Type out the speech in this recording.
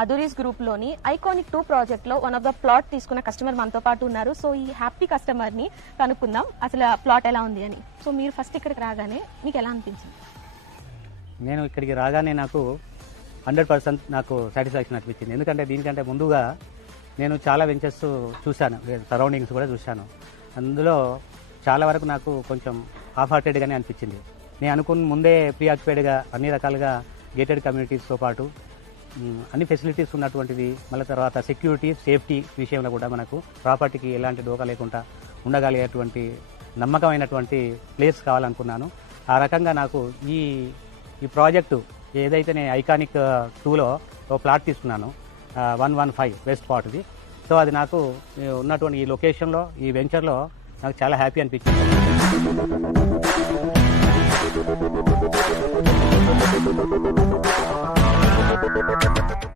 అదురీస్ group లోని iconic 2 project లో one of the plot తీసుకున్న కస్టమర్ మనతో పాటు ఉన్నారు. సో ఈ హ్యాపీ కస్టమర్ ని కనుక్కుందాం అసలు ప్లాట్ ఎలా ఉంది అని. సో మీరు ఫస్ట్ ఇక్కడికి రాగానే మీకు ఎలా అనిపించింది? నేను ఇక్కడికి రాగానే నాకు 100% నాకు సాటిస్ఫాక్షన్ అనిపించింది. ఎందుకంటే దీనికంటే ముందుగా నేను చాలా వెంచర్స్ చూశాను, సరౌండింగ్స్ కూడా చూశాను. అందులో చాలా వరకు నాకు కొంచెం హాఫ్ హార్టెడ్గానే అనిపించింది. నేను అనుకున్న ముందే ప్రీ ఆక్యుపైడ్గా అన్ని రకాలుగా గేటెడ్ కమ్యూనిటీస్తో పాటు అన్ని ఫెసిలిటీస్ ఉన్నటువంటిది, మళ్ళీ తర్వాత సెక్యూరిటీ సేఫ్టీ విషయంలో కూడా మనకు ప్రాపర్టీకి ఎలాంటి డోకా లేకుండా ఉండగలిగేటువంటి నమ్మకమైనటువంటి ప్లేస్ కావాలనుకున్నాను. ఆ రకంగా నాకు ఈ ప్రాజెక్టు ఏదైతే నేను ఐకానిక్ 2లో ఒక ప్లాట్ తీసుకున్నాను 115 వెస్ట్ పార్ట్ది. సో అది నాకు ఉన్నటువంటి ఈ లొకేషన్లో ఈ వెంచర్లో నాకు చాలా హ్యాపీ అనిపించింది.